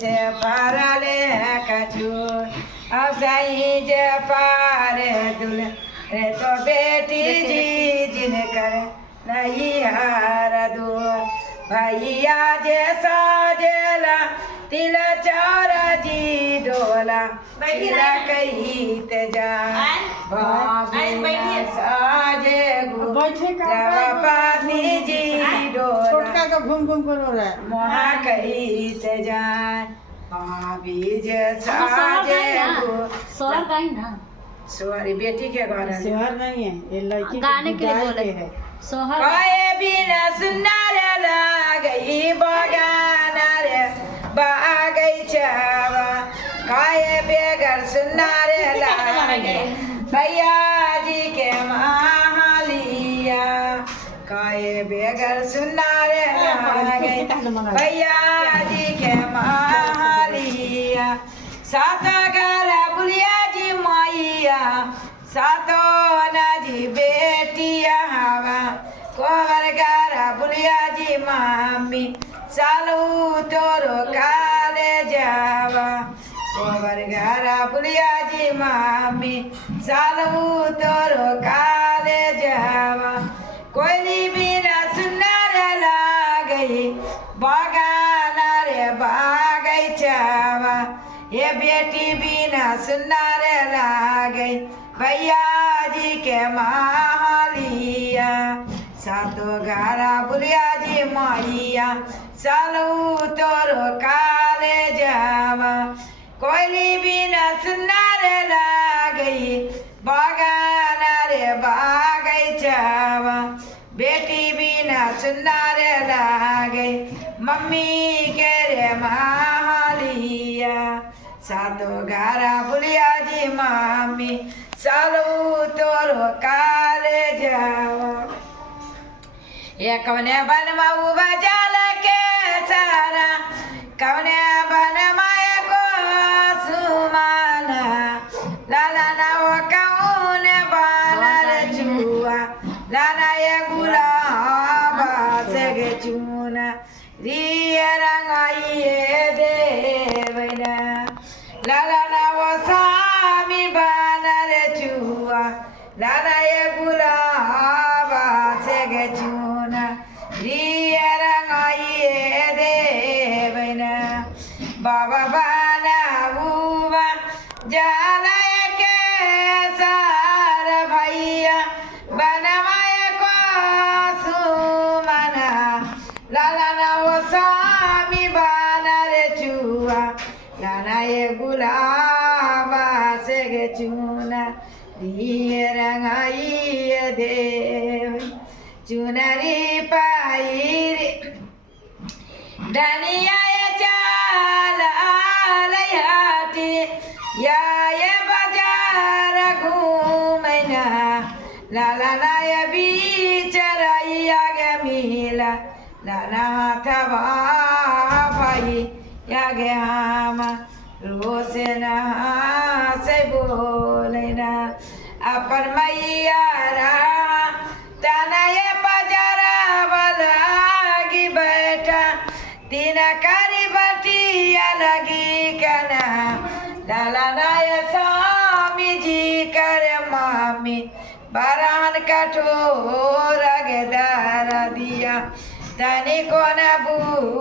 से भरले कछु अब सही जे पारे दुल रे तो बेटी जी जिनकर नहीं हार दो भैया जे साजेला तिल चारा जी डोला तिला कही ते जा भाभी साजे पानी जी डोला छोटका का घूम घूम कर हो रहा है मोहा कही ते जा भाभी जे साजे सोहर गाई ना सॉरी बेटी के गाना शहर नहीं है ये लड़की गाने के लिए गाय बोले है सोहर काए बिना सुनार लागई बगान रे बागई छावा काए बेगर सुनार लागे भैया जी के महालिया काए बेगर सुनार लागे भैया जी के महालिया सात घर बुलिया जी माइया सातो नाजी बेटिया हवा कोवर गारा बुलिया जी मामी सालू तोरो काले जावा कोवर गारा बुलिया जी मामी सालू तोरो काले जावा कोयली बिना सुनार लागई बागान रे बागई चावा ये बेटी बिना सुनार लागे भैया जी के महालिया सातो गारा बुलिया जी माइया सालू तोरो काले जावा कोयली बिना सुनार लागई बागान रे बागई चावा बेटी बिना सुनार लागे मम्मी के रे महालिया सातो गारा बुलिया जी मामी सालू तोरो काले जावा ये कवने बन मऊबा जाल के सारा कवने बन माया को सुमाना लाला ना वो कौन बानर चुआ लाना ये गुलाबा से गे चूना रिया रंगाइए देवना लाला ना वो सामी बानर चुआ लाना ये गुलाबा से गे चूना रिया रंगाइए देवना बाबा बाना बुआ जाला के सार भैया बनवाए को सुमना लाला ना वो स्वामी बानर चुआ लाना ये गुलाबा से गे चूना दिए रंगाई देव चुनरी पाई धनिया चाल आलयाती या ये बाजार घूमना लाला ना ये बीच रैया गे मिला लाला थवा भाई या गे हम रोसे ना से बोलना अपन मैया रहा तना ये बाजारा वाला बैठा तीन कारी बटिया लगी कना लाला ना ये स्वामी जी कर मामी बरान कठोर गदारा दिया तनी को न बू